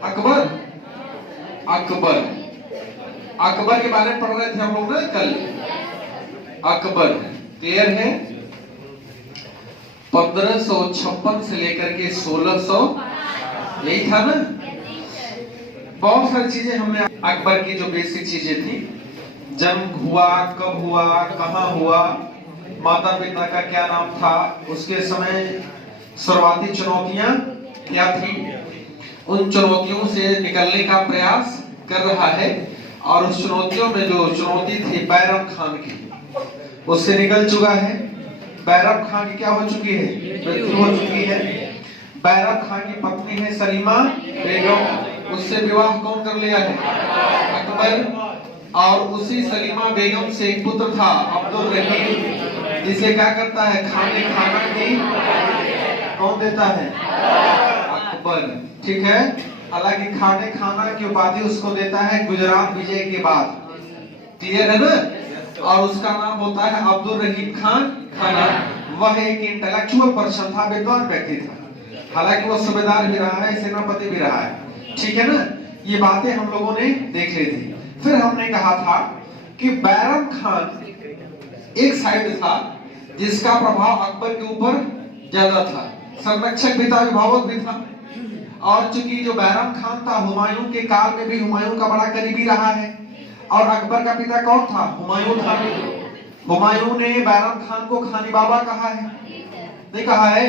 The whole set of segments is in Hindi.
अकबर, अकबर, अकबर के बारे में पढ़ रहे थे हम लोग ना कल। अकबर क्लियर है। 1556 से लेकर के 1600, यही था ना। बहुत सारी चीजें हमने अकबर की जो बेसिक चीजें थी, जन्म हुआ, कब हुआ, कहाँ हुआ, माता पिता का क्या नाम था, उसके समय शुरुआती चुनौतियां क्या थी, उन चुनौतियों से निकलने का प्रयास कर रहा है। और उस चुनौतियों में जो चुनौती थी बैरम खान की, उससे निकल चुका है। बैरम खान की क्या हो चुकी है? मृत्यु हो चुकी है। बैरम खान की पत्नी है सलीमा बेगम, उससे विवाह कौन कर लिया है? अकबर। और उसी सलीमा बेगम से एक पुत्र था अब्दुल रहीम, जिसे क्या करता है? खाना की कौन देता है? अकबर। ठीक है। हालांकि खाना की उपाधि उसको देता है गुजरात विजय के बाद। क्लियर है ना। और उसका नाम होता है अब्दुल रहीम खान खाना। वह एक इंटेलेक्चुअल पर्सन था, विद्वान व्यक्ति था। हालांकि वो सूबेदार भी रहा है, सेनापति भी रहा है। ठीक है ना। ये बातें हम लोगों ने देख ली थी। फिर हमने कहा था कि बैरम खान एक साइड था जिसका प्रभाव अकबर के ऊपर ज्यादा था, संरक्षक भी था, अभिभावक भी था। और चूंकि जो बैरम खान था हुमायूं के काल में भी हुमायूं का बड़ा करीबी रहा है। और अकबर का पिता कौन था? हुमायूं था। हुमायूं ने बैरम खान को खानी बाबा कहा है, नहीं कहा है?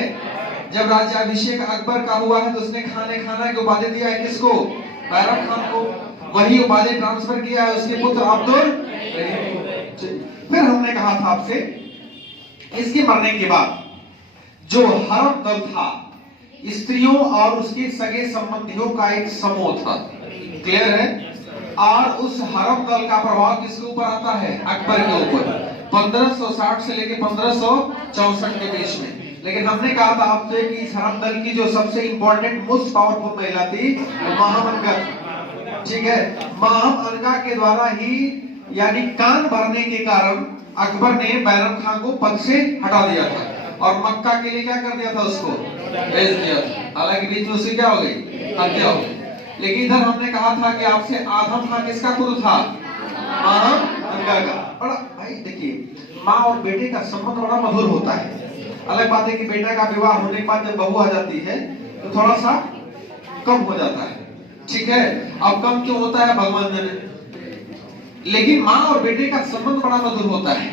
जब राज्याभिषेक अकबर का हुआ है तो उसने खाना की उपाधि दिया है किसको? बैरम खान को। वही उपाधि ट्रांसफर किया है उसके पुत्र अब्दुल। फिर हमने कहा था आपसे, इसके मरने के बाद जो हरम दल था, स्त्रियों और उसके सगे संबंधियों का एक समूह था। क्लियर है। और उस हरम दल का प्रभाव किसके ऊपर आता है? अकबर के ऊपर। 1560 से लेकर 1564 के बीच में। लेकिन हमने कहा था आपसे कि इस हरम दल की जो सबसे इंपॉर्टेंट मोस्ट पावरफुल महिला थी महाम अनगा। ठीक है। महाम अनगा के द्वारा ही, यानी कान भरने के कारण अकबर ने बैरम खान को पद से हटा दिया था और मक्का के लिए क्या कर दिया था? उसको भेज दिया था। हालांकि बीच में उसकी क्या हो गई? हत्या हो गई। लेकिन इधर हमने कहा था कि आपसे आदम खान किसका पुत्र था? महाम अनगा का। बड़ा भाई देखिए, माँ और बेटे का संबंध बड़ा मधुर होता है। अलग बात है कि बेटा का विवाह होने के बाद जब बहू आ जाती है तो थोड़ा सा कम हो जाता है। ठीक है। अब कम क्यों होता है? भगवान ने। लेकिन माँ और बेटे का संबंध बड़ा मधुर होता है।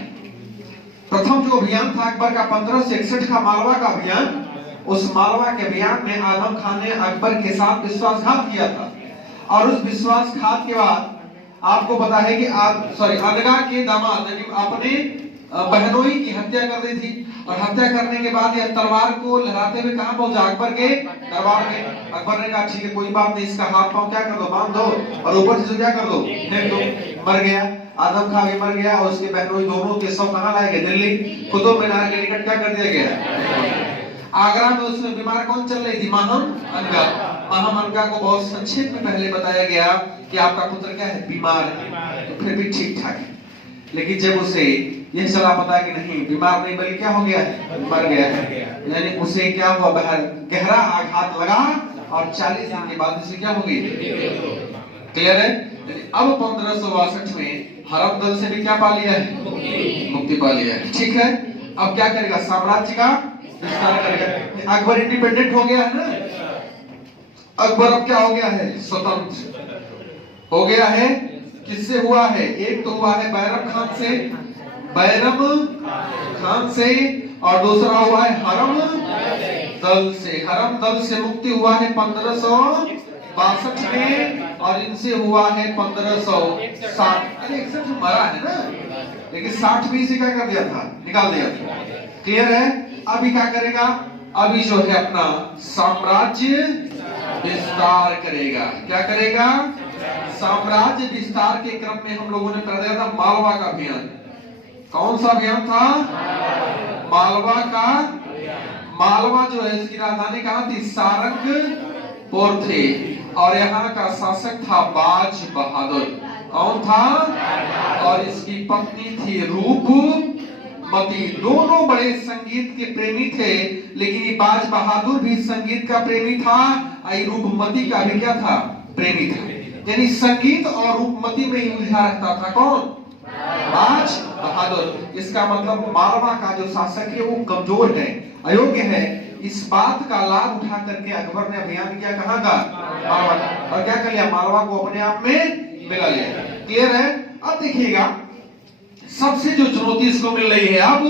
प्रथम जो अभियान था अकबर का 1561 का मालवा का अभियान, उस मालवा के अभियान में आदम खान ने अकबर के साथ विश्वासघात किया था। और उस विश्वासघात के बाद आपको पता है कि अनगा के दामाद अपने बहनोई की हत्या कर दी थी। और हत्या करने के बाद यह तलवार को लहराते हुए कहां पहुंचा? अकबर के दरबार में। अकबर ने कहा ठीक है कोई बात नहीं, इसका हाथ पांव क्या कर दो? बांध दो और ऊपर से क्या कर दो? फेंक दो। मर गया आदम खान भी, मर गया। और उसके बहनोई दोनों के शव कहां लाए गए? दिल्ली कुतुब मीनार के निकट क्या कर दिया गया? आगरा में उसमें बीमार कौन चल रही थी? महाम अनगा। महाम अनगा को बहुत संक्षेप में पहले बताया गया कि आपका पुत्र क्या है? बीमार है। तो फिर भी ठीक ठाक है। लेकिन जब उसे यह चला पता कि नहीं बीमार नहीं बल्कि क्या हो गया है? मर गया है। यानी उसे क्या हुआ? गहरा आघात लगा और 40 दिन के बाद उसे क्या हो गई? क्लियर है। अब 1562 में हरम दल से भी क्या पा लिया है? मुक्ति पा लिया है। ठीक है। अब क्या करेगा? साम्राज्य का विस्तार करेगा। अकबर इंडिपेंडेंट हो गया है ना। अकबर अब क्या हो गया है? स्वतंत्र हो गया है। किससे हुआ है? एक तो हुआ है बैरम खान से, बैरम खान से, और दूसरा हुआ है हरम दल से। हरम दल से मुक्ति हुआ है 1562 में और इनसे हुआ है 1560। अरे 61 में मरा है ना, लेकिन 60 में इसे क्या कर दिया था? निकाल दिया था। क्लियर है। अभी क्या करेगा? अभी जो है अपना साम्राज्य विस्तार करेगा। क्या करेगा? साम्राज्य विस्तार के क्रम में हम लोगों ने कर दिया था मालवा का अभियान। कौन सा अभियान था? मालवा का। मालवा जो है इसकी राजधानी कहां थी? सारंगपुर थे। और यहाँ का शासक था बाज बहादुर। कौन था? और इसकी पत्नी थी रूपमती। दोनों बड़े संगीत के प्रेमी थे, लेकिन ये बाज बहादुर भी संगीत का प्रेमी था आई रूपमती का भी क्या था, प्रेमी था। यानी संगीत और रूपमती में ही उलझा रहता था कौन, राज बहादुर। इसका मतलब मालवा का जो शासक है वो कमजोर है, अयोग्य है। इस बात का लाभ उठा करके अकबर ने अभियान किया कहां का, मालवा का, और क्या कर लिया, मालवा को अपने आप में मिला लिया। क्लियर है। अब देखिएगा सबसे जो चुनौती इसको मिल रही है, अब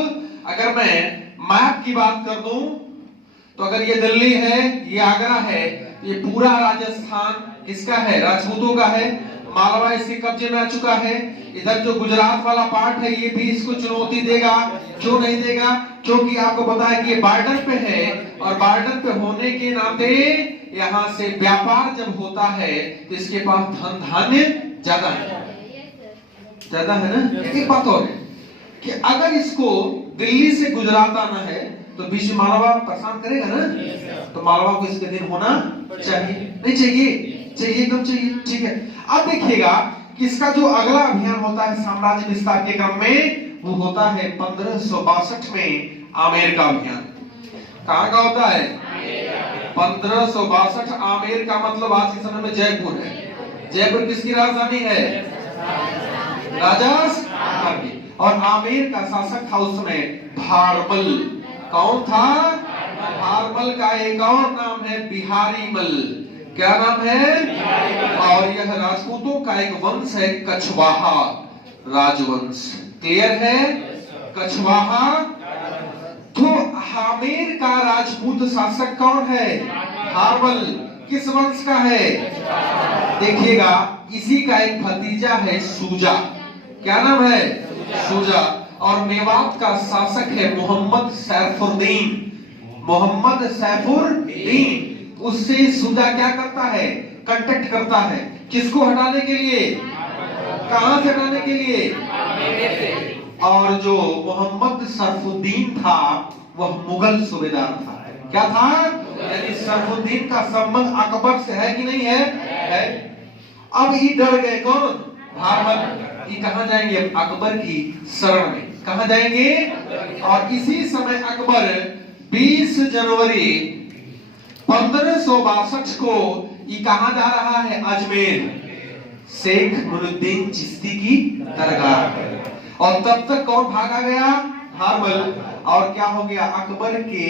अगर मैं मैप की बात कर दूं तो अगर ये दिल्ली है, ये आगरा है, ये पूरा राजस्थान किसका है, राजपूतों का है। मालवा इसके कब्जे में आ चुका है। इधर जो गुजरात वाला पार्ट है ये भी इसको चुनौती देगा। क्यों नहीं देगा, क्योंकि आपको पता है कि ये बॉर्डर पे है, और बॉर्डर पे होने के नाते यहाँ से व्यापार जब होता है तो इसके पास धन धान्य ज्यादा है, ज्यादा है ना। एक बात और है कि अगर इसको दिल्ली से गुजरात आना है तो बीच में मालवा परेशान करेगा ना, तो मालवा को इसके दिन होना चाहिए, नहीं चाहिए, चाहिए एकदम चाहिए। ठीक है। अब देखिएगा कि इसका जो अगला अभियान होता है साम्राज्य विस्तार के क्रम में, वो होता है 1562 में आमेर का अभियान। कहां का होता है, 1562। आमेर का मतलब आज के समय में जयपुर है। जयपुर किसकी राजधानी है, राजस्थान की। और आमेर का शासक था उस समय भारमल। कौन था, भारमल का एक और नाम है बिहारी मल। क्या नाम है, और यह राजपूतों का एक वंश है, कछवाहा राजवंश। क्लियर है, कछवाहा। तो आमेर का राजपूत शासक कौन है, भारमल। किस वंश का है, देखिएगा इसी का एक भतीजा है सूजा। क्या नाम है, सूजा। और मेवात का शासक है मोहम्मद सैफुद्दीन। मोहम्मद सैफुद्दीन। उससे सूजा क्या करता है, कांटेक्ट करता है, किसको हटाने के लिए, कहां से हटाने के लिए, और जो मोहम्मद सैफुद्दीन था वह मुगल सूबेदार था। क्या था, यानी सैफुद्दीन का संबंध अकबर से है कि नहीं है, है। अब ये डर गए कौन, भारमल। ये कहां जाएंगे, अकबर की शरण में। कहां जाएंगे, और इसी समय अकबर 20 जनवरी 1562 को ये कहां जा रहा है, अजमेर, शेख नुरुद्दीन चिश्ती की दरगाह। और तब तक कौन भागा गया, भारमल। और क्या हो गया, अकबर के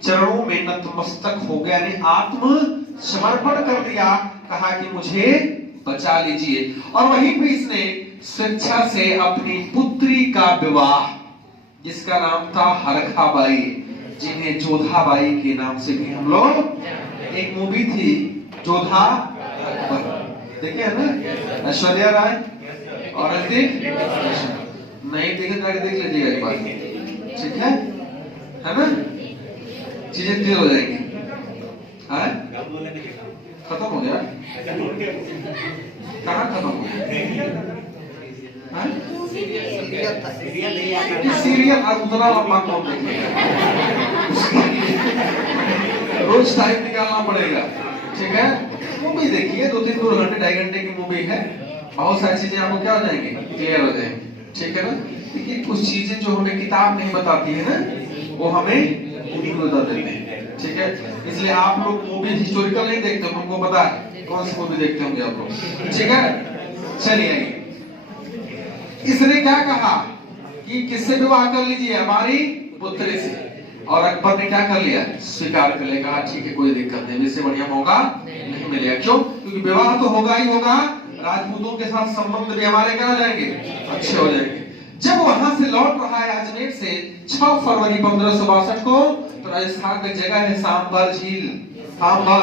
चरणों में नतमस्तक हो गया, यानी आत्म समर्पण कर दिया। कहा कि मुझे बचा लीजिए। और वहीं पे इसने स्वेच्छा से अपनी पुत्री का विवाह, जिसका नाम था हरखाबाई, जिन्हें जोधाबाई के नाम से भी हम लोग, एक मूवी थी जोधा अकबर, देखे है ना, ऐश्वर्या राय और ऋतिक, नहीं देखे जाके देख लीजिएगा एक बार, ठीक है ना, चीजें क्लियर हो जाएंगी। खत्म हो गया, कहाँ खत्म हो गया, सीरियल अब उतना लंबा कौन देखेगा, रोज टाइम निकालना पड़ेगा। ठीक है, मूवी देखिए, 2-3 घंटे 2.5 घंटे की मूवी है, बहुत सारी चीजें आपको क्या हो जाएंगी, क्लियर हो जाएंगी। ठीक है ना। देखिए कुछ चीजें जो हमें किताब नहीं बताती है ना, वो हमें मूवी बता देते हैं। ठीक है, इसलिए आप लोग मूवी हिस्टोरिकल नहीं देखते, हमको पता है कौन सी मूवी देखते होंगे आप लोग। ठीक है, चलिए आइए। इसने क्या कहा कि किससे विवाह कर लीजिए, हमारी पुत्री से। और अकबर ने क्या कर लिया, स्वीकार कर लिया। कहा ठीक है, कोई दिक्कत नहीं, इससे बढ़िया मौका नहीं मिलेगा। क्यों, क्योंकि विवाह तो होगा ही होगा, राजपूतों के साथ संबंध भी हमारे क्या हो जाएंगे, अच्छे हो जाएंगे। जब वहां से लौट रहा है अजमेर से 6 फरवरी 1562 को, तो राजस्थान में जगह है सांभर झील। सांभर,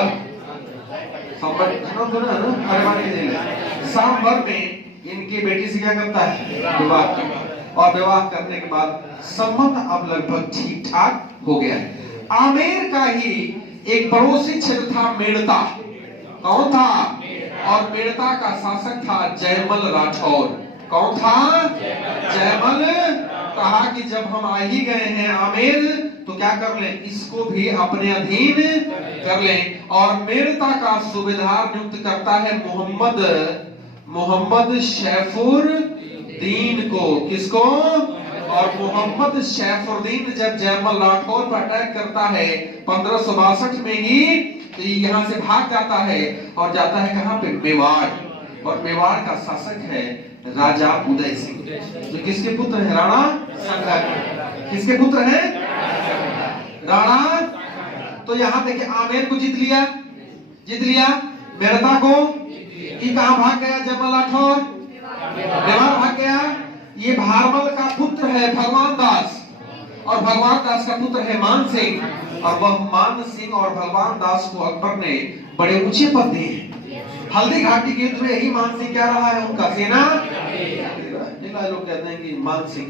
सांभर सांभर में इनकी बेटी से क्या करता है, विवाह करता है। और विवाह करने के बाद संबंध अब लगभग ठीक ठाक हो गया है। आमेर का ही एक पड़ोसी क्षेत्र था मेड़ता। कौन था, और मेड़ता का शासक था जयमल राठौर। कौन था, जयमल। कहा कि जब हम आ ही गए हैं आमेर, तो क्या कर लें, इसको भी अपने अधीन कर लें। और मेड़ता का सूबेदार नियुक्त करता है मोहम्मद सैफुद्दीन को। किसको, और मोहम्मद सैफुद्दीन जब जयमल राठौर पर अटैक करता है 1562 में ही, तो यहाँ से भाग जाता है और जाता है कहाँ पे, मेवाड़। और मेवाड़ का शासक है राजा उदय सिंह, जो किसके पुत्र है, राणा सांगा के। किसके पुत्र है, राणा। तो यहाँ देखिए आमेर को जीत लिया, मेड़ता को। ये कहाँ भाग गया, जयमल राठौर मेवाड़ भाग गया। ये भारमल का पुत्र है भगवान दास, और भगवान दास का पुत्र है मान सिंह। और वह मान सिंह और भगवान दास को अकबर ने बड़े ऊंचे पद दिए। हल्दी घाटी के युद्ध में ही मान सिंह क्या रहा है, उनका सेना। लोग कहते हैं कि मान सिंह,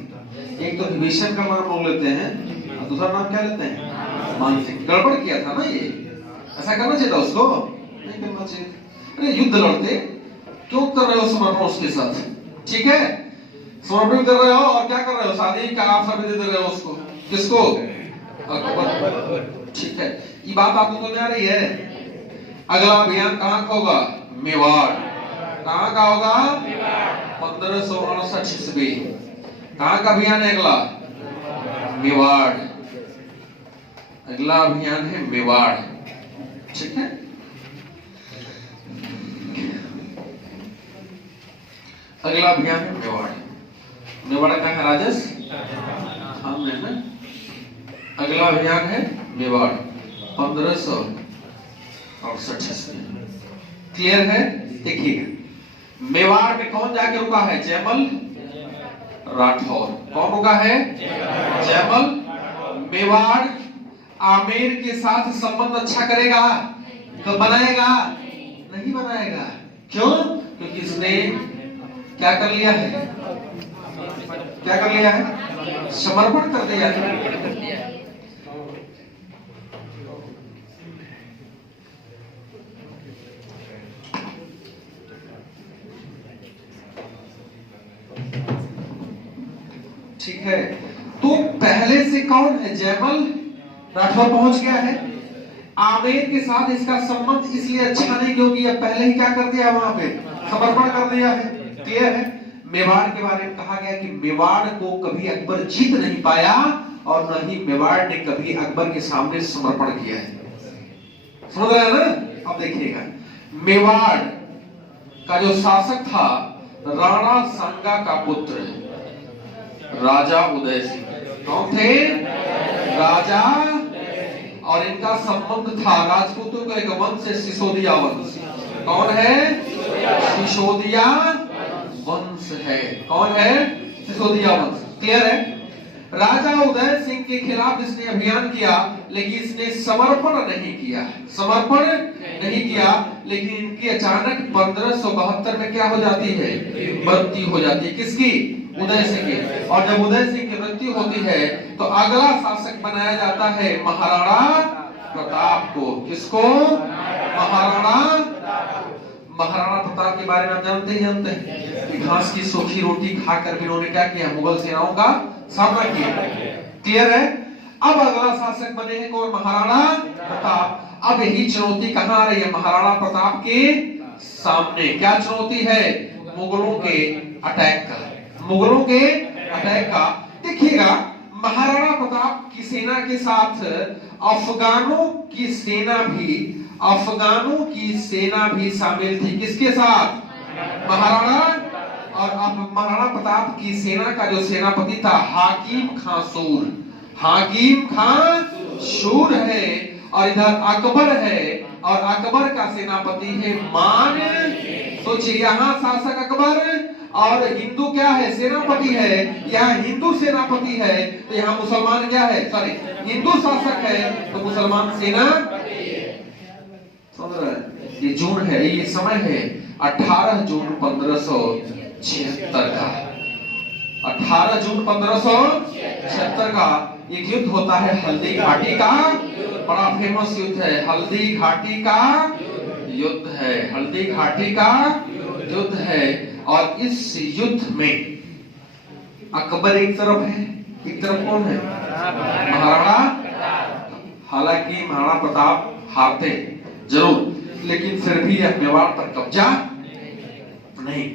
एक तो विभीषण का नाम बोल लेते हैं और दूसरा नाम क्या लेते हैं, मान सिंह। गड़बड़ किया था ना, ये ऐसा करना चाहिए था उसको, नहीं करना चाहिए। अरे युद्ध लड़ते क्यों कर रहे हो समर्पण उसके साथ, ठीक है, समर्पण कर रहे हो और क्या कर रहे हो, शादी का अवसर भी दे रहे हो उसको, किसको, अकबर, ठीक है। ये बात आपको समझ आ रही है। अगला अभियान कहाँ का होगा, मेवाड़। कहाँ का होगा, 1568 ईस्वी। कहाँ का अभियान है अगला, मेवाड़। अगला अभियान है मेवाड़, ठीक है। अगला अभियान है मेवाड़। मेवाड़ का है राजस्थान में ना। अगला अभियान है मेवाड़ 1568 ईस्वी। क्लियर है, देखिएगा मेवाड़ में कौन जाके रुका है, जयमल राठौर। कौन रुका है, जयमल। मेवाड़ आमेर के साथ संबंध अच्छा करेगा, तो बनाएगा नहीं बनाएगा, क्यों, क्योंकि इसने क्या कर लिया है, क्या कर लिया है, समर्पण कर दिया है। ठीक है, तो पहले से कौन है, जयमल राठौर पहुंच गया है। आमेर के साथ इसका संबंध इसलिए अच्छा नहीं क्योंकि अब पहले ही क्या कर दिया, वहां पे समर्पण कर दिया है। क्लियर है। मेवाड़ के बारे में कहा गया कि मेवाड़ को कभी अकबर जीत नहीं पाया और न ही मेवाड़ ने कभी अकबर के सामने समर्पण किया है। समझ रहे हैं ना। अब देखिएगा मेवाड़ का जो शासक था राणा सांगा का पुत्र राजा उदय सिंह। कौन थे, राजा। और इनका संबंध था राजपूतों का एक वंश है, सिसोदिया वंश। कौन है, सिसोदिया वंश है। कौन है, सिसोदिया वंश। क्लियर है। राजा उदय सिंह के खिलाफ इसने अभियान किया, लेकिन इसने समर्पण नहीं किया, समर्पण नहीं किया। लेकिन इनकी अचानक 1572 में क्या हो जाती है, मृत्यु हो जाती है। किसकी, उदय सिंह की। और जब उदय सिंह की मृत्यु होती है तो अगला शासक बनाया जाता है महाराणा प्रताप को। किसको, महाराणा प्रताप के बारे में आप जानते हैं कि घास की सूखी रोटी खाकर भी उन्होंने क्या किया, मुगल सेनाओं का सामना किया। क्लियर है। अब अगला शासक बने हैं कौन, महाराणा प्रताप। अब यही चुनौती कहां आ रही है, महाराणा प्रताप के सामने। क्या चुनौती है, मुगलों के अटैक का, मुगलों के अटैक का। देखिएगा महाराणा प्रताप की सेना के साथ अफगानों की सेना भी शामिल थी। किसके साथ, महाराणा। और अब महाराणा प्रताप की सेना का जो सेनापति था हाकिम खां सूर है। और इधर अकबर है, और अकबर का सेनापति है मान। सोचिए यहाँ शासक अकबर और हिंदू क्या है, सेनापति है। यहाँ हिंदू सेनापति है तो यहाँ मुसलमान क्या है, सॉरी हिंदू शासक है तो मुसलमान सेना। समझ रहे हैं। ये जून है, ये समय है 18 जून 1576 का। 18 जून 1576 का एक युद्ध होता है हल्दी घाटी का। बड़ा फेमस युद्ध है, हल्दी घाटी का युद्ध है, हल्दी घाटी का युद्ध है। और इस युद्ध में अकबर एक तरफ है, एक तरफ कौन है, महाराणा। हालांकि महाराणा प्रताप हारते जरूर, लेकिन फिर भी यह मेवाड़ पर कब्जा नहीं।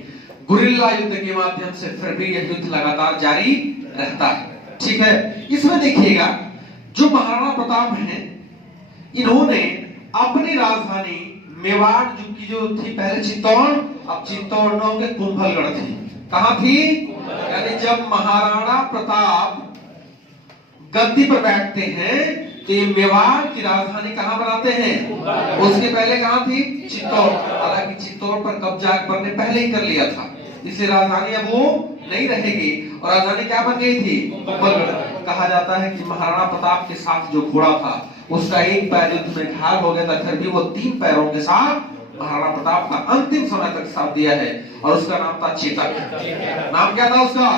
गुरिल्ला युद्ध के माध्यम से फिर भी यह युद्ध लगातार जारी रहता है। ठीक है, इसमें देखिएगा जो महाराणा प्रताप हैं, इन्होंने अपनी राजधानी मेवाड़ जो थी पहले चित्तौड़, अब चित्तौड़ न होंगे कुंभलगढ़ थी। कहां थी? यानी जब महाराणा प्रताप गद्दी पर बैठते हैं तो ये मेवाड़ की राजधानी कहां बनाते हैं? उसके पहले कहां थी? चित्तौड़। हालांकि चित्तौड़ पर कब्जा अकबर ने पहले ही कर लिया था, इसलिए राजधानी अब वो नहीं रहेगी और राजधानी क्या बन गई थी? कुंभलगढ़। कहा जाता है कि महाराणा प्रताप के साथ जो घोड़ा था उसका एक पैर युद्ध में घायल हो गया था, फिर भी वो 3 पैरों के साथ महाराणा प्रताप का अंतिम समय तक साथ दिया है और उसका नाम था चेतक। नाम क्या था उसका?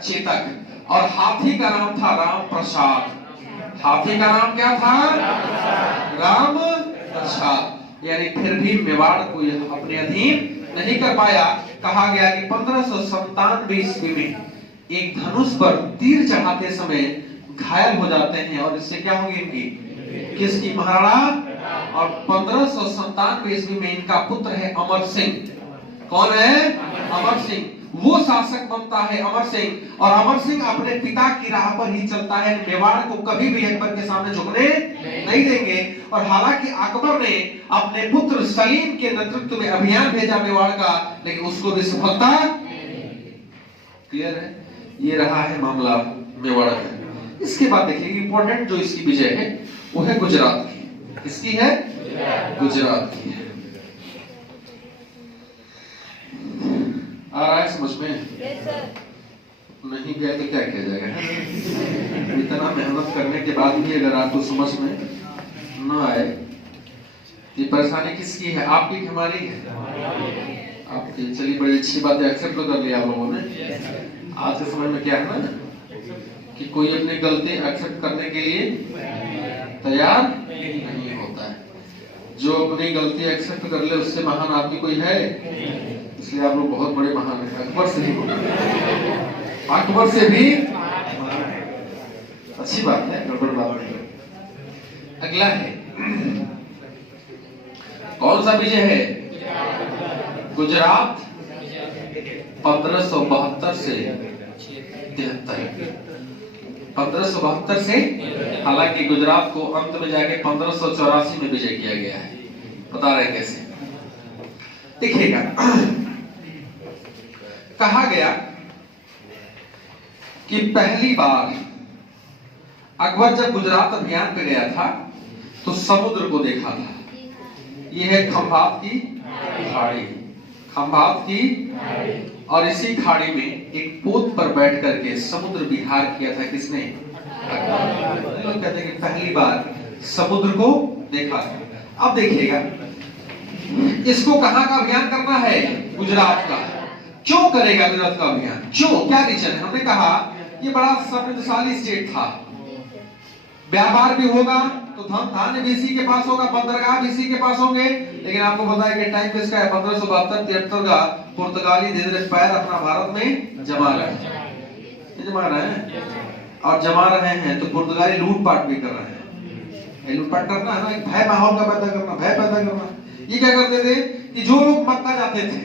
चेतक। और हाथी का नाम था राम प्रसाद। हाथी का नाम क्या था? राम प्रसाद। यानी फिर भी मेवाड़ को यह अपने अधीन नहीं कर पाया। कहा गया कि 1597 ईस्वी में एक धनुष पर तीर चढ़ाते समय घायल हो जाते हैं और इससे क्या होगी इनकी? किसकी? महाराणा। और 1597 ईस्वी में इनका पुत्र है अमर सिंह। कौन है? अमर सिंह। वो शासक बनता है अमर सिंह, और अमर सिंह अपने पिता की राह पर ही चलता है। मेवाड़ को कभी भी अकबर के सामने झुकने नहीं देंगे। और हालांकि अकबर ने अपने पुत्र सलीम के नेतृत्व में अभियान भेजा मेवाड़ का, लेकिन उसको भी सफलता। क्लियर है? ये रहा है मामला मेवाड़ का। इसके बाद देखिए इंपॉर्टेंट जो इसकी विजय है वो है गुजरात की। किसकी है? गुजरात की है। आ रहा है समझ में? नहीं गया तो क्या किया जाएगा? इतना मेहनत करने के बाद भी अगर आपको समझ में न आए, ये परेशानी किसकी है? आपकी कि हमारी है? आपकी। चलिए, बड़ी अच्छी बात है, एक्सेप्ट कर लिया आप लोगों ने। आज के समय में क्या है ना कि कोई अपनी गलती एक्सेप्ट करने के लिए तैयार नहीं होता है। जो अपनी गलती एक्सेप्ट कर ले उससे महान आदमी कोई है? इसलिए आप लोग बहुत बड़े महान हैं। अकबर से ही, अकबर से भी अच्छी बात है, गड़बड़ बात नहीं। अगला है कौन सा विजय है? गुजरात 1572 से 73। 1572 से, हालांकि गुजरात को अंत में जाके 1584 में विजय किया गया है। बता रहे कैसे? देखिएगा, कहा गया कि पहली बार अकबर जब गुजरात अभियान पे गया था तो समुद्र को देखा था। यह है खंभात की खाड़ी। खंभात की, और इसी खाड़ी में एक पोत पर बैठ करके समुद्र विहार किया था। किसने? अकबर। लोग कहते हैं कि पहली बार समुद्र को देखा था। अब देखिएगा, इसको कहां का अभियान करना है? गुजरात का। क्यों करेगा गुजरात का अभियान? क्यों? क्या रीजन है? हमने कहा ये बड़ा समृद्धशाली स्टेट था, व्यापार भी होगा तो धन धान्य भी इसी के पास होगा, बंदरगाह भी इसी के पास होंगे। लेकिन आपको पता है कि टाइम किसका है? 1572-73 का। पुर्तगाली धीरे धीरे पैर अपना भारत में जमा रहे हैं, और जमा रहे हैं तो पुर्तगाली लूटपाट भी कर रहे हैं। लूटपाट करना है ना, एक भय माहौल का पैदा करना, भय पैदा करना। ये क्या करते थे कि जो लोग मक्का जाते थे,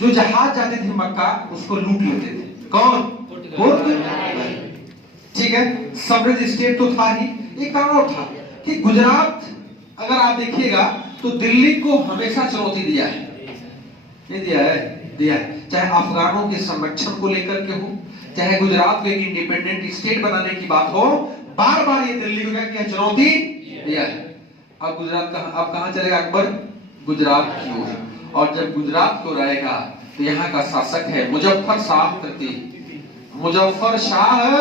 जो जहाज जाते थे मक्का, उसको लूट लेते थे। कौन? पुर्तगाली। ठीक है, समृद्ध स्टेट तो था ही। एक कारण और था कि गुजरात, अगर आप देखिएगा तो दिल्ली को हमेशा चुनौती दिया है। नहीं दिया है? दिया है। चाहे अफगानों के संरक्षण को लेकर के हो, चाहे गुजरात को एक इंडिपेंडेंट स्टेट बनाने की बात हो, बार बार ये दिल्ली को क्या किया? चुनौती दिया है। अब गुजरात का अब कहां चलेगा अकबर? गुजरात की ओर। और जब गुजरात को रहेगा तो यहाँ का शासक है मुजफ्फर शाह तृतीय। मुजफ्फर शाह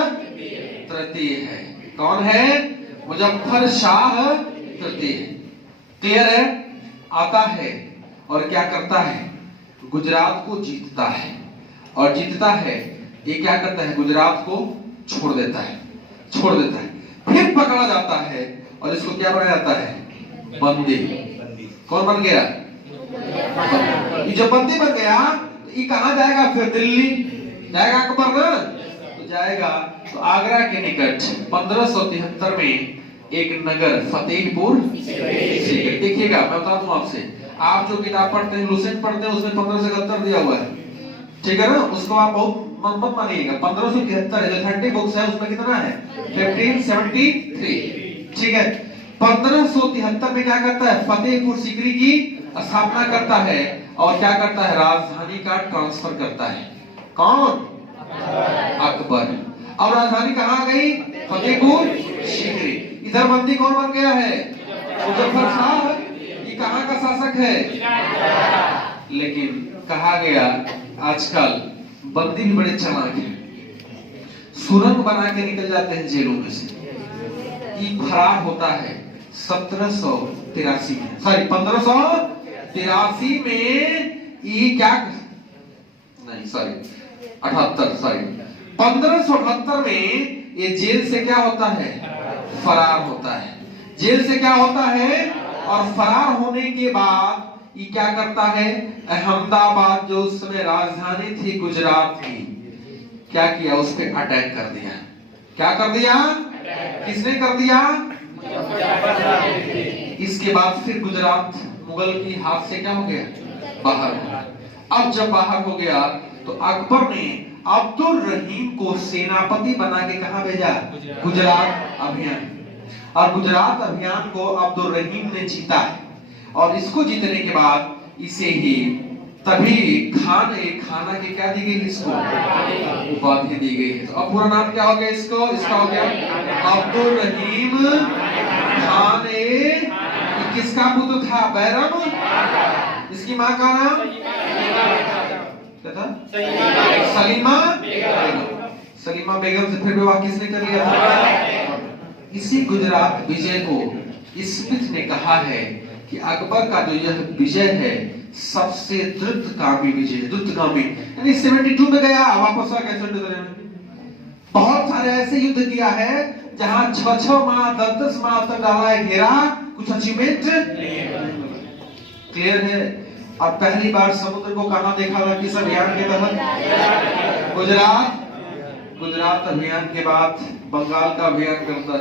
तृतीय है। कौन है? मुजफ्फर शाह तृतीय। क्लियर है? आता है और क्या करता है? गुजरात को जीतता है, और जीतता है ये क्या करता है? गुजरात को छोड़ देता है, छोड़ देता है। फिर पकड़ा जाता है और इसको क्या बनाया जाता है? बंदी। कौन बन गया? ये जो बंदी बन गया, ये कहां जाएगा? फिर दिल्ली जाएगा अकबर ना, तो जाएगा तो आगरा के निकट 1573 में एक नगर फतेहपुर सीकरी। देखिएगा, मैं बता दूं आपसे, आप जो किताब पढ़ते हैं, लुसेंट पढ़ते हैं, उसमें 1571 दिया हुआ है, ठीक है ना, उसको आप बहुत मत मानिएगा। 1573 है, जो 30 बुक्स है उसमें कितना है 1573, ठीक है। 1573 में क्या करता है, फतेहपुर सीकरी की स्थापना करता है और क्या करता है, राजधानी का ट्रांसफर करता है। कौन? अकबर। अब राजधानी कहाँ गई? फतेहपुर सीकरी। इधर बंदी कौन बन गया है? मुजफ्फर शाह। ये कहाँ का शासक है? लेकिन कहा गया आजकल बंदी भी बड़े चालाक हैं, सुरंग बना के निकल जाते हैं जेलों में से। ये फरार होता है 1783 में, सॉरी 1583 में। ये क्या नहीं, सॉरी 78, सॉरी 1578 में ये जेल से क्या होता है, फरार होता है। जेल से क्या होता है, और फरार होने के बाद ये क्या करता है, अहमदाबाद जो उस समय राजधानी थी गुजरात की, क्या किया, उस पे अटैक कर दिया। क्या कर दिया? किसने कर दिया? इसके बाद फिर गुजरात मुगल की हाथ से क्या हो गया, बाहर हो गया। अब जब बाहर हो गया तो अकबर ने अब्दुल रहीम को सेनापति बना के कहा भेजा, गुजरात अभियान। और गुजरात अभियान को अब्दुल रहीम ने जीता है, और इसको जीतने के बाद इसे ही तभी खाना के क्या दी गई, इसको उपाधि दी गई है। तो अब पूरा नाम क्या हो गया इसको, इसका हो गया अब्दुल रहीम खान। किसका पुत्र था? बैरम। इसकी माँ का नाम क्या था? सलीमा बेगम। सलीमा बेगम से फिर विवाह किसने कर लिया था? इसी गुजरात विजय को स्मिथ ने कहा है कि अकबर का जो यह विजय है सबसे द्रुतगामी विजय, द्रुतगामी। यानी 72 में गया, वापस आ गया 73 में। बहुत सारे ऐसे युद्ध किया है जहां 6-6 माह 10-10 माह तक डाला है घेरा, कुछ अचीवमेंट क्लियर है। अब पहली बार समुद्र को कहां देखा था, किस अभियान के तहत? गुजरात। गुजरात अभियान के बाद बंगाल का अभियान करता है,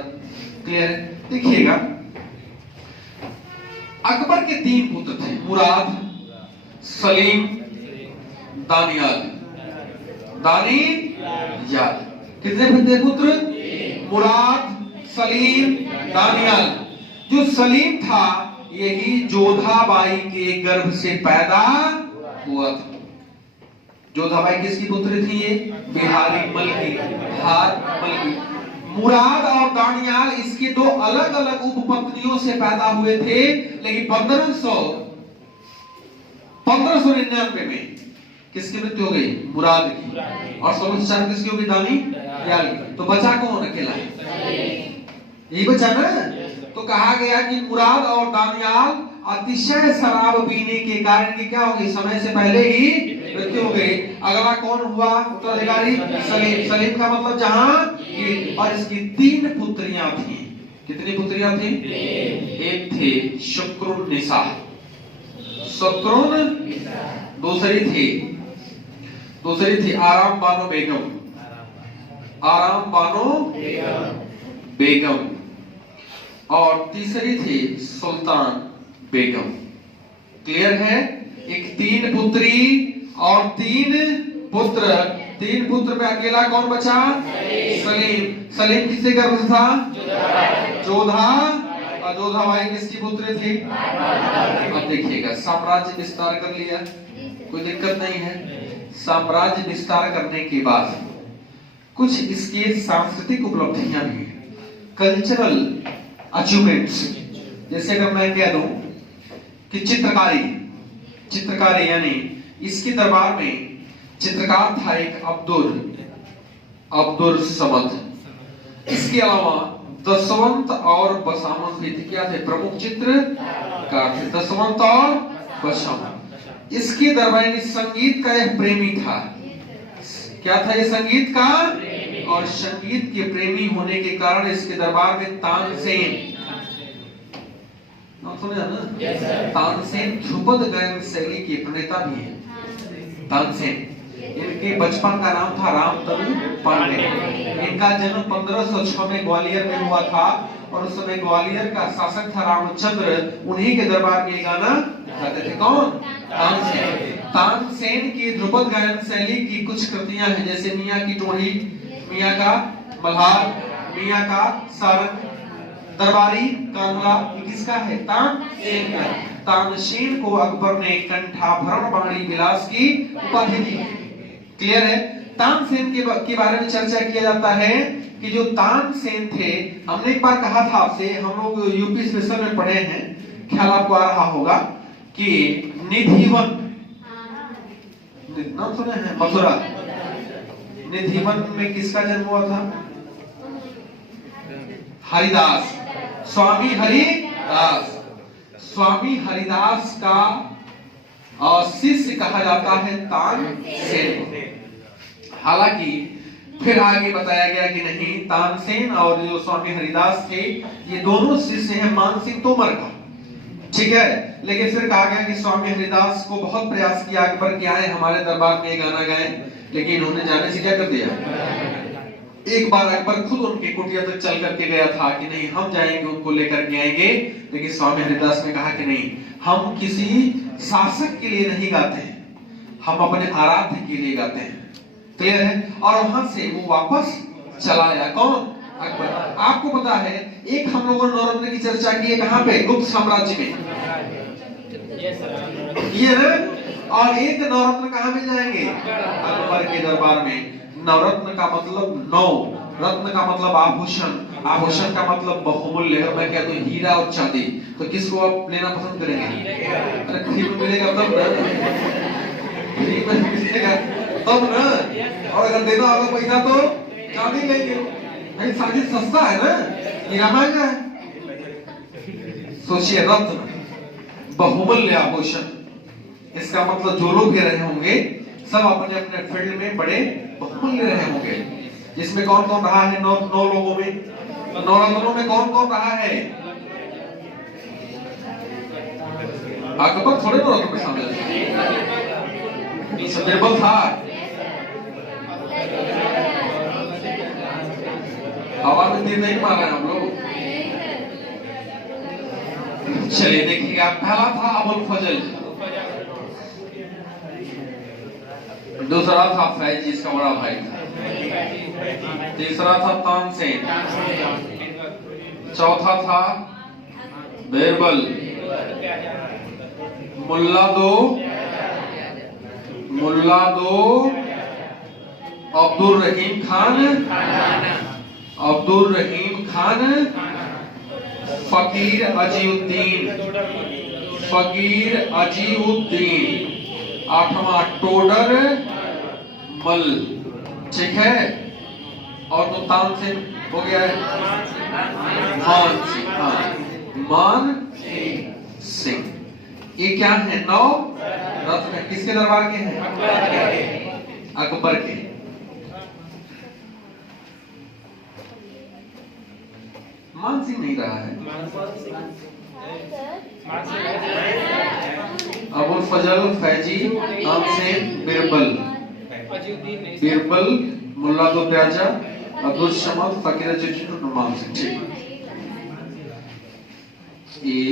क्लियर है। देखिएगा अकबर के 3 पुत्र थे, मुराद, सलीम, दानियाल। दानियाल कितने थे पुत्र? मुराद, सलीम, दानियाल। जो सलीम था यही जोधाबाई के गर्भ से पैदा हुआ था। जोधाबाई किसकी पुत्री थी? ये बिहारी मलकी, बिहार मलकी। मुराद और दानियाल इसके 2 अलग अलग उपपत्नियों से पैदा हुए थे, लेकिन 1599 में किसकी मृत्यु हो गई? मुराद की। और 1604 किसकी होगी? दानियाल की। तो बचा कौन अकेला? यही बचा ना। तो कहा गया कि मुराद और दानियाल अतिशय शराब पीने के कारण की क्या हो गई, समय से पहले ही मृत्यु हो गई। अगला कौन हुआ उत्तराधिकारी? सलीम। सलीम का मतलब जहां, और इसकी 3 पुत्रियां थी। कितनी पुत्रियां थी? एक थे शुक्रुन्निसा, शुक्रुन। दूसरी थी आराम बानो बेगम, आराम बानो बेगम। और तीसरी थी सुल्तान बेगम। क्लियर है। एक 3 पुत्री और 3 पुत्र। 3 पुत्र में अकेला कौन बचा? सलीम। सलीम किससे गर्भ था? जोधा। और जोधाबाई किसकी पुत्री थी? अब देखिएगा साम्राज्य विस्तार कर लिया, कोई दिक्कत नहीं है। साम्राज्य विस्तार करने के बाद कुछ इसके सांस्कृतिक उपलब्धियां भी हैं, कल्चरल अचीवमेंट्स। जैसे अगर मैं कह दूं कि चित्रकारी यानी इसके दरबार में चित्रकार था एक अब्दुल समद। इसके अलावा दसवंत और बसामन भी थे। क्या थे? प्रमुख चित्रकार थे, दसवंत और बसामन। इसके दरबार संगीत का यह प्रेमी था। क्या था ये? संगीत का। और संगीत के प्रेमी होने के कारण इसके दरबार में तानसेन, सुने ना? तानसेन ध्रुपद गायन शैली के प्रणेता भी हैं। तानसेन, इनके बचपन का नाम था रामतनु पांडे। इनका जन्म 1506 में ग्वालियर में हुआ था, और उस समय ग्वालियर का शासक था रामचंद्र। उन्हीं के दरबार में गाना गाते थे। कौन? तानसेन। तानसेन की ध्रुपद गायन शैली की कुछ कृतियां हैं, जैसे मियां की टोही, मियां का मल्हार, मियां का सारंग, दरबारी कांगड़ा, किसका है? तानसेन का। तानसेन को अकबर ने कंठाभरण वाणी विलास की उपाधि दी। क्लियर है? तानसेन के बारे में चर्चा किया जाता है कि जो तानसेन थे, हमने एक बार कहा था आपसे, हम लोग यूपी स्पेशल में पढ़े हैं, ख्याल आपको आ रहा होगा कि निधिवन नाम सुने हैं, मथुरा निधिवन में किसका जन्म हुआ था? हरिदास, स्वामी हरिदास। स्वामी हरिदास का शिष्य कहा जाता है तानसेन। हालांकि फिर आगे बताया गया कि नहीं, तानसेन और जो स्वामी हरिदास थे, ये दोनों शिष्य हैं मानसिंह तोमर का। ठीक है, लेकिन फिर कहा गया कि स्वामी हरिदास को बहुत प्रयास किया अकबर के आए हमारे दरबार में गाना गाएं, लेकिन उन्होंने जाने से क्या कर दिया। एक बार अकबर खुद उनके कुटिया तक चल करके गया था कि नहीं हम जाएंगे, उनको लेकर के आएंगे, लेकिन स्वामी हरिदास ने कहा कि नहीं, हम किसी शासक के लिए नहीं गाते हैं, हम अपने आराध्य के लिए गाते हैं। क्लियर है? और वहां से वो वापस चला आया। कौन? अकबर। आपको पता है एक हम लोगों ने नवरत्न की चर्चा की है कहां पे? गुप्त साम्राज्य में, ये ना, और एक नवरत्न कहां मिल जाएंगे? अकबर के दरबार में। नवरत्न का मतलब नौ, रत्न का मतलब आभूषण, आभूषण का मतलब बहुमूल्य है। मैं कहता हूं हीरा और चांदी, तो किसको आप लेना पसंद करेंगे? अरे फ्री में मिलेगा तब ना, फ्री में मिलेगा तब ना, और अगर देना होगा पैसा तो चांदी लेंगे। नहीं, चांदी सस्ता है ना, हीरा महंगा है। सोचिए, रत्न बहुमूल्य आभूषण, इसका मतलब जो लोग भी रहे होंगे सब अपने अपने फील्ड में बड़े बहुमूल्य रहे होंगे। जिसमें कौन कौन रहा है? नौ लोगों में, नौ रत्नों में कौन कौन रहा है? अकबर थोड़े नौ रत्नों में शामिल है, बिरबल था। हवा में तीर नहीं मारा हम लोग। चलिए देखिएगा, पहला था अबुल फजल, दूसरा था फैजी, इसका बड़ा भाई था, तीसरा था तानसेन, चौथा था बीरबल, मुल्ला दो अब्दुल रहीम खान, फकीर अजीउद्दीन, आठवां टोडर मल। ठीक है, और तो तानसेन हो गया है मान सिंह। ये क्या है? नौ रत्न। किसके दरबार के हैं? अकबर के। मान सिंह नहीं रहा है, अबुल फजल, फैजी, तानसेन, बीरबल, मुल्ला दो प्याजा, अब्दुल समद, फकीर अजीउद्दीन और मान सिंह। ठीक, ये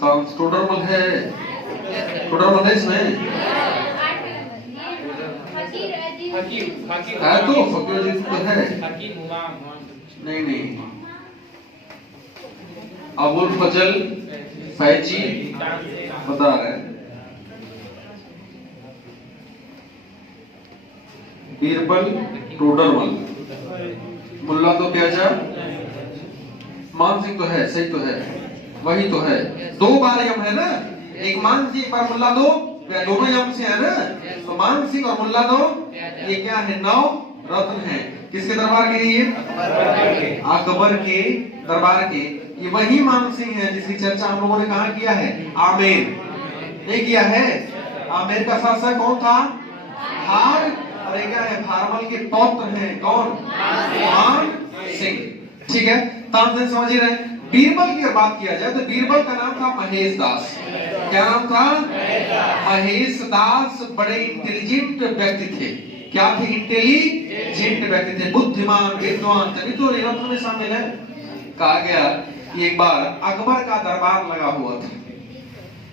टोडरमल है, टोडरमल है इसमें है तो फकीर अजीउद्दीन तो है। नहीं, अबुल फजल, फैजी बता रहे, बीरबल, टोडरमल, मुल्ला तो प्याजा, मान सिंह तो है, सही तो है, वही तो है। दो बार यम है ना, एक मान सिंह एक बार मुल्ला दो, दोनों यम से है ना, तो मान सिंह और मुल्ला दो ये क्या है? नौ रत्न है। किसके दरबार के? ये अकबर के दरबार के। ये वही मान सिंह है जिसकी चर्चा हम लोगों ने कहां किया है? आमेर नहीं किया है? आमेर का शासक कौन था? हार, और क्या है? भारमल के पौत्र हैं। कौन? मान सिंह। ठीक है, तानसेन समझ ही रहे। बीरबल की बात किया जाए तो बीरबल का नाम था महेश दास। क्या नाम था? महेश दास। बड़े इंटेलिजेंट व्यक्ति थे। क्या थे? इंटेलिजेंट व्यक्ति थे, बुद्धिमान, विद्वान, तभी तो रत्न में शामिल है। कहा गया कि एक बार अकबर का दरबार लगा हुआ था,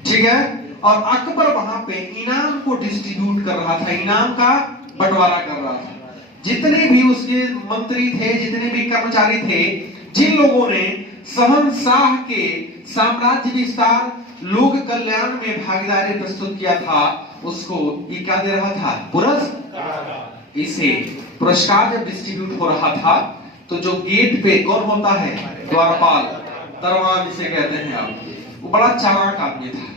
ठीक है, और अकबर वहां पे इनाम को डिस्ट्रीब्यूट कर रहा था, इनाम का बंटवारा कर रहा था। जितने भी उसके मंत्री थे, जितने भी कर्मचारी थे, जिन लोगों ने शहंशाह के साम्राज्य विस्तार, लोक कल्याण में भागीदारी प्रस्तुत किया था, उसको ये क्या दे रहा था? पुरस्कार। इसे पुरस्कार जब डिस्ट्रीब्यूट हो रहा था तो जो गेट पे कौन होता है? द्वारपाल, दरबान जिसे कहते हैं आप, वो बड़ा चालाक आदमी था।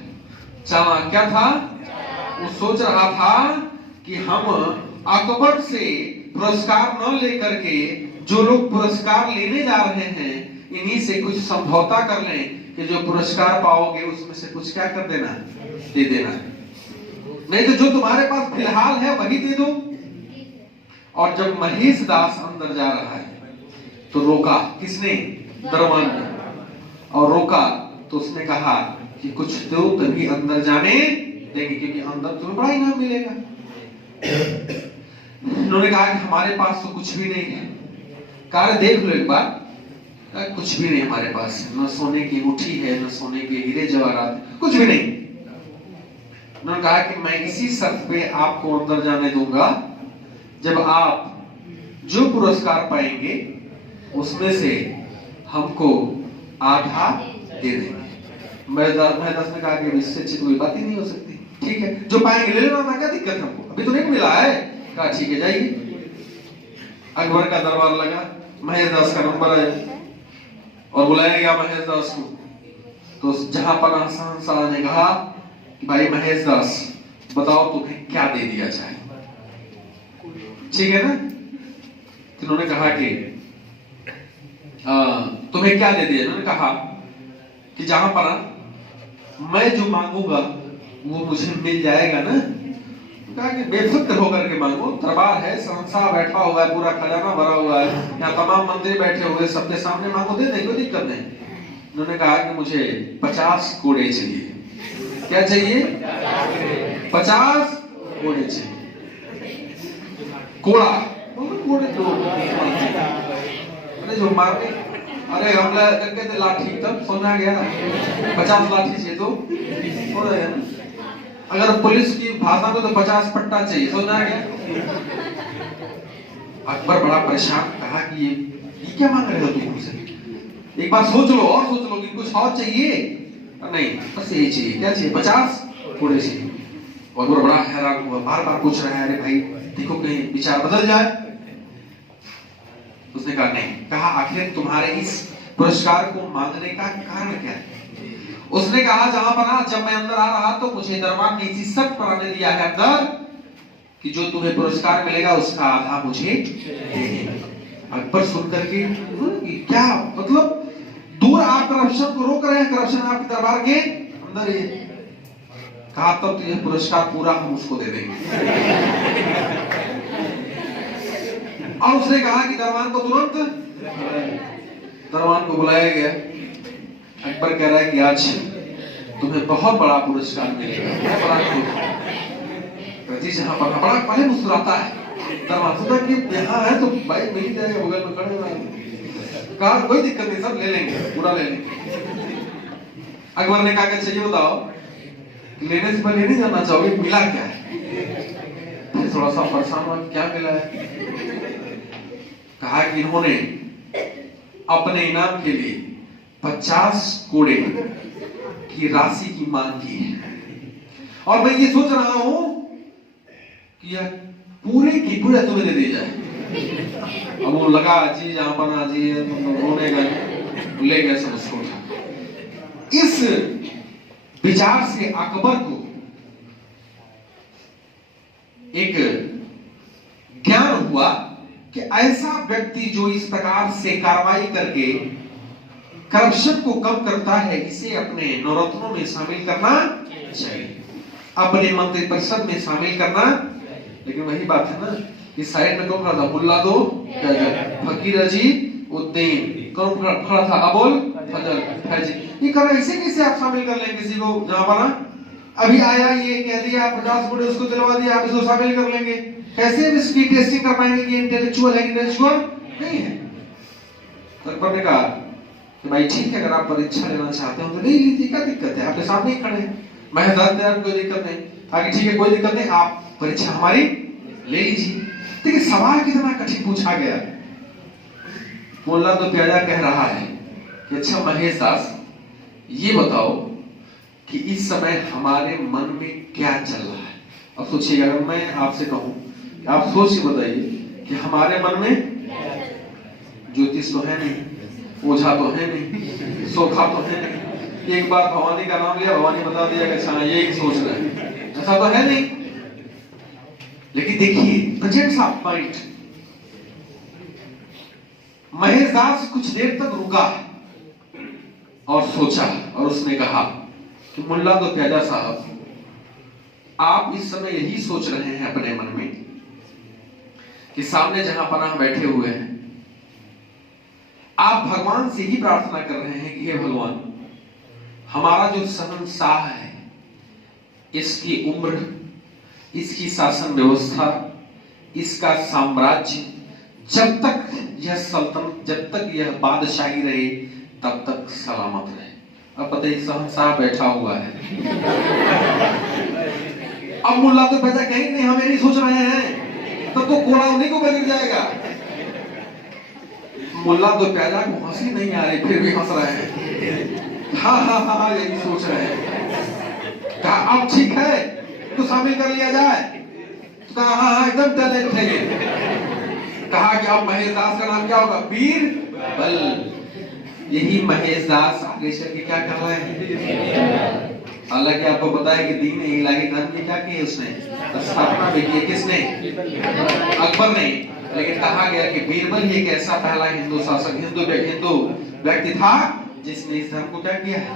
चालाक क्या था? वो सोच रहा था कि हम अकबर से पुरस्कार न लेकर के जो लोग पुरस्कार लेने जा रहे हैं, इन्हीं से कुछ समझौता कर लें कि जो पुरस्कार पाओगे उसमें से कुछ क्या कर देना, दे देना, नहीं तो जो तुम्हारे पास फिलहाल है वही दे दो। और जब महेश दास अंदर जा रहा है तो रोका, किसने? दरबान ने। और रोका तो उसने कहा कि कुछ दो तभी अंदर जाने देंगे, क्योंकि अंदर तुम्हें बड़ा इनाम मिलेगा। उन्होंने कहा कि हमारे पास तो कुछ भी नहीं है। कहा देख लो एक बार, कुछ भी नहीं हमारे पास, न सोने की अंगूठी है, न सोने के हीरे जवाहरात, कुछ भी नहीं। उन्होंने कहा कि मैं इसी शर्त पे आपको अंदर जाने दूंगा जब आप जो पुरस्कार पाएंगे उसमें से हमको आधा दे देंगे। महदास ने कहा कि इससे अच्छी कोई बात ही नहीं हो सकती, ठीक है, जो पाएंगे ले लेना, क्या दिक्कत है हमको, अभी तो नहीं मिला है। कहा ठीक है, जाइए। अकबर का दरबार लगा, महेश दास का नंबर आया और बुलाया गया महेश दास को। तो जहां पर शहंशाह ने कहा कि भाई महेश दास, बताओ तुम्हें क्या दे दिया जाए, ठीक है ना? तो उन्होंने कहा कि तुम्हें क्या दे दिया? उन्होंने कहा कि जहां पर मैं जो मांगूंगा वो मुझे मिल जाएगा ना। कहा कि बेफिक्र होकर के मांगो, दरबार है, शहंशाह बैठा हुआ है, पूरा खजाना भरा हुआ है, यहाँ तमाम मंत्री बैठे हुए, सबके सामने मांगो, दे देंगे, कोई दिक्कत नहीं। उन्होंने कहा कि मुझे 50 कोड़े चाहिए। क्या चाहिए? 50 कोड़े चाहिए। कोड़ा, कोड़े तो जो मारने, अरे हम कहते लाठी, तब सोना गया 50 लाठी चाहिए तो हो जाएगा ना। अगर पुलिस की भाषा में तो 50 पट्टा चाहिए, सोना गया। अकबर बड़ा परेशान, कहा कि ये क्या मांग रहे हो तुम मुझसे? एक बार सोच लो और सोच लो कि कुछ और चाहिए। नहीं, बस यही चाहिए। क्या चाहिए? 50 कोड़े चाहिए। और बड़ा हैरान हुआ, बार बार पूछ रहा है, अरे भाई देखो कहीं विचार बदल जाए। उसने कहा नहीं। कहा आखिर तुम्हारे इस पुरस्कार को मांगने का कारण क्या है? उसने कहा जहां पर जब मैं अंदर आ रहा तो मुझे दरबार ने इसी शर्त पर आने दिया है अंदर कि जो तुम्हें पुरस्कार मिलेगा उसका आधा मुझे दे देना। अकबर सुन करके क्या मतलब, दूर आप करप्शन को रोक रहे हैं, करप्शन आपके दरबार के अंदर है। कहा तब तो यह पुरस्कार पूरा हम उसको दे देंगे। और उसने कहा कि दरबान को तुरंत, दरबान को बुलाया गया। अकबर कह रहा है कि आज तुम्हें बहुत बड़ा पुरस्कार मिलेगा, बड़ा जहां पर बड़ा पहले मुस्कुराता है। दरबान सोचा कि यहाँ है तो भाई मिल जाएगा, बगल में खड़े हुए। कहा कोई दिक्कत नहीं, सब ले लेंगे, पूरा ले लेंगे। अकबर ने कहा कि चाहिए बताओ, लेने से पहले नहीं जानना चाहोगे मिला क्या है? फिर थोड़ा सा परेशान हुआ, क्या मिला है? कहा कि इन्होंने अपने इनाम के लिए 50 कोड़े की राशि की मांग की है, और मैं ये सोच रहा हूं कि यह पूरे की पूरे तुम्हें दे दी जाए। अब वो लगा जी जहां बना जी रोने गए, ले गए सब उसको। इस विचार से अकबर को एक ज्ञान हुआ कि ऐसा व्यक्ति जो इस प्रकार से कार्रवाई करके करप्शन को कम करता है, इसे अपने नवरत्नों में शामिल करना चाहिए, अपने मंत्री परिषद में शामिल करना। लेकिन वही बात है ना कि साइड में कौन खड़ा था? मुल्ला दो फकीर अजीब उद्दीन, कौन खड़ा था? अबुल फजल फैजी। ये कर ऐसे कैसे आप शामिल कर लेंगे किसी को? जहां पर अभी आया ये कह दिया 50 कोड़े उसको दिलवा दिया, आप इसको शामिल कर लेंगे? कैसे इसकी टेस्टिंग कर पाएंगे कि इंटेलेक्चुअल है, इंटेलेक्चुअल नहीं है? अकबर ने कहा कि भाई ठीक है, अगर आप परीक्षा लेना चाहते हो तो ले लीजिए, क्या दिक्कत है, आपके सामने ही खड़े हैं, महदात तैयार, कोई दिक्कत नहीं। आगे ठीक है, कोई दिक्कत नहीं, आप परीक्षा हमारी ले लीजिए। देखिए सवाल कितना कठिन पूछा गया। मुल्ला तो प्यादा कह रहा है कि अच्छा महेश दास, ये बताओ कि इस समय हमारे मन में क्या चल रहा है। अब सोचिए, अगर मैं आपसे कहूं, आप सोच के बताइए कि हमारे मन में ज्योतिष तो है नहीं, ओझा तो है नहीं, सोखा तो है नहीं, एक बार भवानी का नाम लिया, भवानी बता दिया कि अच्छा यही सोच रहे हैं, ऐसा तो है नहीं। लेकिन देखिए प्रेजेंस ऑफ माइंड, महेश दास कुछ देर तक रुका और सोचा, और उसने कहा कि मुल्ला तो प्यादा साहब, आप इस समय यही सोच रहे हैं अपने मन में कि सामने जहां पनाह बैठे हुए हैं, आप भगवान से ही प्रार्थना कर रहे हैं कि हे भगवान, हमारा जो शहंशाह है, इसकी उम्र, इसकी शासन व्यवस्था, इसका साम्राज्य, जब तक यह सल्तनत, जब तक यह बादशाही रहे, तब तक सलामत रहे। अब पता है शहंशाह बैठा हुआ है। अब मुल्ला तो पैसा कहीं नहीं, हम नहीं सोच रहे हैं, तब तो कोड़ा उन्हीं को बिगड़ जाएगा। मुल्ला तो प्यादा को हंसी नहीं आ रही, फिर भी हंस रहे हैं, हाँ हाँ हाँ हाँ यही सोच रहे हैं। कहा अब ठीक है तो शामिल कर लिया जाए, तो कहा हाँ हाँ एकदम टैलेंट है ये। कहा कि अब महेश दास का नाम क्या होगा, बीरबल। यही महेश दास आगे चल के क्या कर रहे हैं। हालांकि आपको पता है कि दीन इलाही धर्म की क्या की है उसने, स्थापना भी की, किसने, अकबर ने। लेकिन कहा गया कि बीरबल ही एक ऐसा पहला हिंदू शासक, हिंदू व्यक्ति था जिसने इस धर्म को क्या किया है।